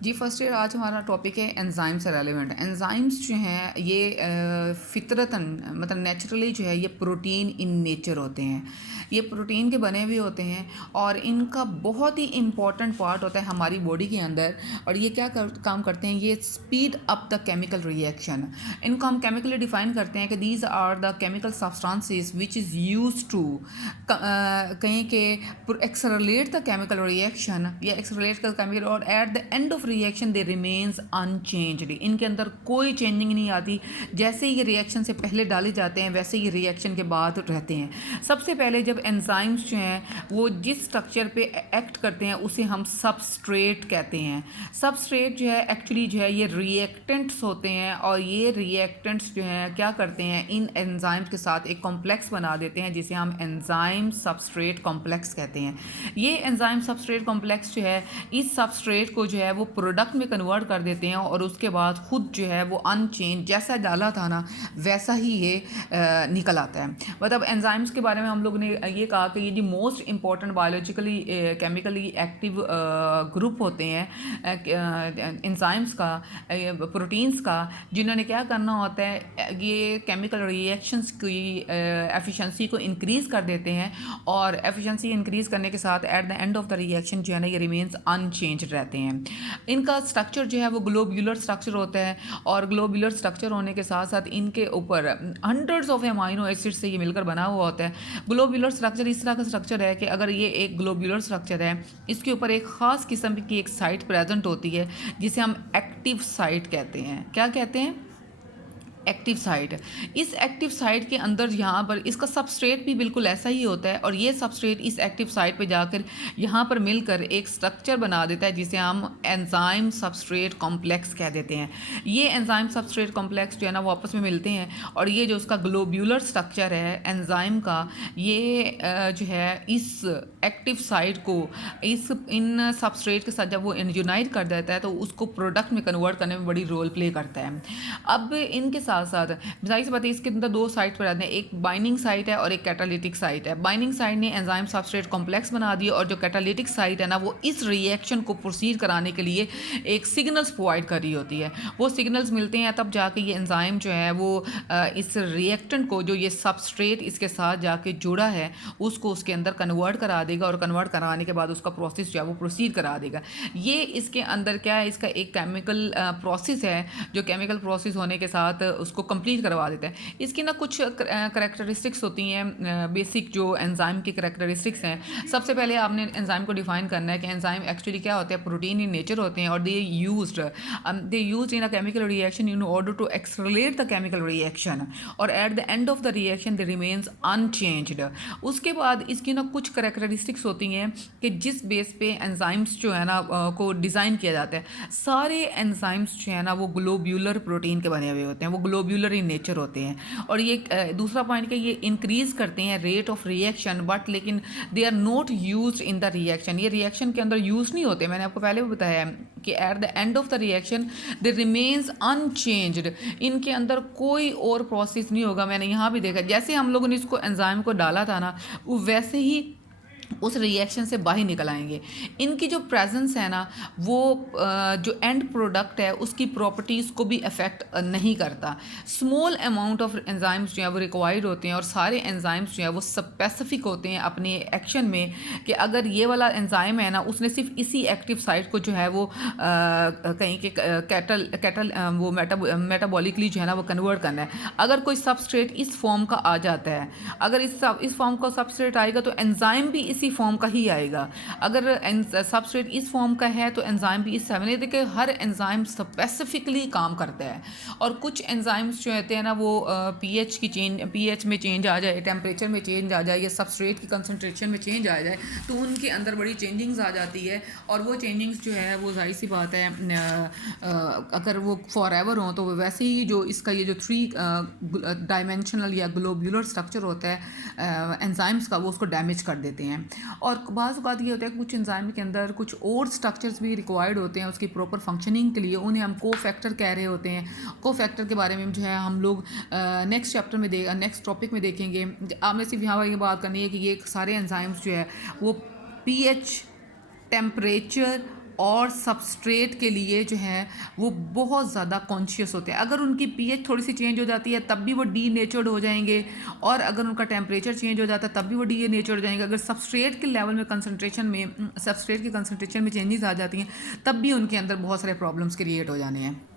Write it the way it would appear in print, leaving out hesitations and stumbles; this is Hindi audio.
जी फर्स्ट ईयर आज हमारा टॉपिक है एंजाइम से रेलिवेंट। एंजाइम्स जो हैं ये फितरतन मतलब नेचुरली जो है ये प्रोटीन इन नेचर होते हैं। ये प्रोटीन के बने हुए होते हैं और इनका बहुत ही इम्पॉर्टेंट पार्ट होता है हमारी बॉडी के अंदर। और ये काम करते हैं, ये speed up the chemical reaction. इनको हम केमिकली डिफाइन करते हैं कि these are the chemical substances which is use to कहीं के एक्सरलेट द केमिकल रिएक्शन या एक्सरलेट का केमिकल, और at the end of reaction they remains unchanged. इनके अंदर कोई चेंजिंग नहीं आती। जैसे ये रिएक्शन से पहले डाले जाते हैं वैसे ये रिएक्शन के बाद रहते हैं। सबसे पहले जब एंजाइम्स जो हैं वो जिस स्ट्रक्चर पे एक्ट करते हैं उसे हम सबस्ट्रेट कहते हैं। सबस्ट्रेट जो है एक्चुअली जो है ये रिएक्टेंट्स होते हैं, और ये रिएक्टेंट्स जो हैं क्या करते हैं, इन एंजाइम्स के साथ एक कॉम्प्लेक्स बना देते हैं जिसे हम एंजाइम सबस्ट्रेट कॉम्प्लेक्स कहते हैं। ये एंजाइम सबस्ट्रेट कॉम्प्लेक्स जो है इस सबस्ट्रेट को जो है वो प्रोडक्ट में कन्वर्ट कर देते हैं, और उसके बाद खुद जो है वो अनचेंज जैसा डाला था ना वैसा ही ये निकल आता है। मतलब एंजाइम्स के बारे में हम लोग ने ये कहा कि ये जो most important biologically chemically active group होते हैं एंजाइम्स का, प्रोटीन्स का, जिन्होंने क्या करना होता है, ये केमिकल रिएक्शंस की एफिशिएंसी को इंक्रीज़ कर देते हैं, और एफिशिएंसी इंक्रीज़ करने के साथ eight the end of the reaction जो है ना ये रिमेन्स अनचेंज रहते हैं। इनका स्ट्रक्चर जो है वो ग्लोब्यूलर स्ट्रक्चर होता है, और ग्लोब्यूलर स्ट्रक्चर होने के साथ साथ इनके ऊपर हंड्रेड्स ऑफ अमाइनो एसिड से ये मिलकर बना हुआ होता है। ग्लोब्यूलर स्ट्रक्चर इस तरह का स्ट्रक्चर है कि अगर ये एक ग्लोब्यूलर स्ट्रक्चर है, इसके ऊपर एक ख़ास किस्म की एक साइट प्रेजेंट होती है जिसे हम एक्टिव साइट कहते हैं। क्या कहते हैं? Active site. इस एक्टिव साइट के अंदर यहाँ पर इसका सबस्ट्रेट भी बिल्कुल ऐसा ही होता है, और ये सबस्ट्रेट इस एक्टिव साइट पे जाकर यहाँ पर मिलकर एक स्ट्रक्चर बना देता है जिसे हम एंजाइम सबस्ट्रेट कॉम्प्लेक्स कह देते हैं। ये एंजाइम सबस्ट्रेट कॉम्प्लेक्स जो है ना वो आपस में मिलते हैं, और ये जो उसका ग्लोब्यूलर स्ट्रक्चर है एंजाइम का, ये जो है इस एक्टिव साइट को इन सबस्ट्रेट के साथ जब वो यूनाइट कर देता है तो उसको प्रोडक्ट में कन्वर्ट करने में बड़ी रोल प्ले करता है। अब इनके साथ साथ जाहिर सी बात है इसके अंदर दो साइट पर आते हैं, एक बाइंडिंग साइट है और एक कैटालिटिक साइट है। बाइंडिंग साइट ने एंजाइम सबस्ट्रेट कॉम्प्लेक्स बना दिया, और जो कैटालिटिक साइट है ना वो इस रिएक्शन को प्रोसीड कराने के लिए एक सिग्नल्स प्रोवाइड कर रही होती है। वो सिग्नल्स मिलते हैं तब जाके ये एंजाइम जो है वो इस रिएक्टेंट को जो ये सबस्ट्रेट इसके साथ जाके जुड़ा है उसको उसके अंदर कन्वर्ट करा देगा, और कन्वर्ट कराने के बाद उसका प्रोसेस जो है वो प्रोसीड करा देगा। ये इसके अंदर क्या है, इसका एक केमिकल प्रोसेस है जो केमिकल प्रोसेस होने के साथ उसको कंप्लीट करवा देता है। इसकी ना कुछ करैक्टरिस्टिक्स होती हैं, बेसिक जो एंजाइम की करैक्टरिस्टिक्स हैं। सबसे पहले आपने एंजाइम को डिफाइन करना है कि एंजाइम एक्चुअली क्या होते हैं, प्रोटीन इन नेचर होते हैं, और they used in a chemical reaction in order to accelerate the chemical reaction, और at the end of the reaction they remains unchanged. उसके बाद इसकी ना कुछ करैक्टरिस्टिक्स होती हैं कि जिस बेस पे एंजाइम्स जो है ना को डिज़ाइन किया जाता है। सारे एंजाइम्स जो है ना वो ग्लोब्यूलर प्रोटीन के बने हुए होते हैं, वो ग्लोब्यूलर इन नेचर होते हैं। और ये दूसरा पॉइंट कि ये इंक्रीज़ करते हैं रेट ऑफ रिएक्शन, बट लेकिन they are not used in the reaction. ये रिएक्शन के अंदर यूज़ नहीं होते। मैंने आपको पहले भी बताया कि eight the end of the reaction they remains unchanged. इनके अंदर कोई और प्रोसेस नहीं होगा। मैंने यहाँ भी देखा जैसे हम लोगों ने इसको एंजाइम को डाला था ना वो वैसे ही उस रिएक्शन से बाहर निकल आएंगे। इनकी जो प्रेजेंस है ना वो जो एंड प्रोडक्ट है उसकी प्रॉपर्टीज़ को भी अफेक्ट नहीं करता। स्मॉल अमाउंट ऑफ एंजाइम्स जो है वो रिक्वायर्ड होते हैं, और सारे एंजाइम्स जो है वो स्पेसिफिक होते हैं अपने एक्शन में, कि अगर ये वाला एंजाइम है ना उसने सिर्फ इसी एक्टिव साइट को जो है वो कहीं के कैटल वो मेटाबॉलिकली जो है ना वो कन्वर्ट करना है। अगर कोई सबस्ट्रेट इस फॉर्म का आ जाता है, अगर इस फॉर्म का सबस्ट्रेट आएगा तो एंजाइम भी इसी फॉर्म का ही आएगा। अगर सबस्ट्रेट इस फॉर्म का है तो एंजाइम भी इस फैमिली। देखिए हर एंजाइम स्पेसिफिकली काम करता है, और कुछ एंजाइम्स जो होते हैं ना वो पीएच में चेंज आ जाए, टेम्परेचर में चेंज आ जाए, या सबस्ट्रेट की कंसंट्रेशन में चेंज आ जाए तो उनके अंदर बड़ी चेंजिंग्स आ जाती है। और वो चेंजिंग्स जो है वो जाहिर सी बात है अगर वो फॉर एवर हों तो वैसे ही जो इसका ये जो 3 डायमेंशनल या ग्लोब्यूलर स्ट्रक्चर होता है एंजाइम्स का, वो उसको डैमेज कर देते हैं। और बाज़ औक़ात ये होता है कि कुछ एंजाइम के अंदर कुछ और स्ट्रक्चर्स भी रिक्वायर्ड होते हैं उसकी प्रॉपर फंक्शनिंग के लिए, उन्हें हम को फैक्टर कह रहे होते हैं। को फैक्टर के बारे में जो है हम लोग नेक्स्ट चैप्टर में नेक्स्ट टॉपिक में देखेंगे। आपने सिर्फ यहाँ पर ये बात करनी है कि ये सारे एंजाइम्स जो है वो पीएच, टेम्परेचर और सबस्ट्रेट के लिए जो है वो बहुत ज़्यादा कॉन्शियस होते हैं। अगर उनकी पीएच थोड़ी सी चेंज हो जाती है तब भी वो डीनेचर्ड हो जाएंगे, और अगर उनका टेम्परेचर चेंज हो जाता है तब भी वो डीनेचर्ड हो जाएंगे। अगर सबस्ट्रेट के लेवल में कंसनट्रेशन में सबस्ट्रेट की कंसनट्रेशन में चेंजेस आ जाती हैं तब भी उनके अंदर बहुत सारे प्रॉब्लम्स क्रिएट हो जाने हैं।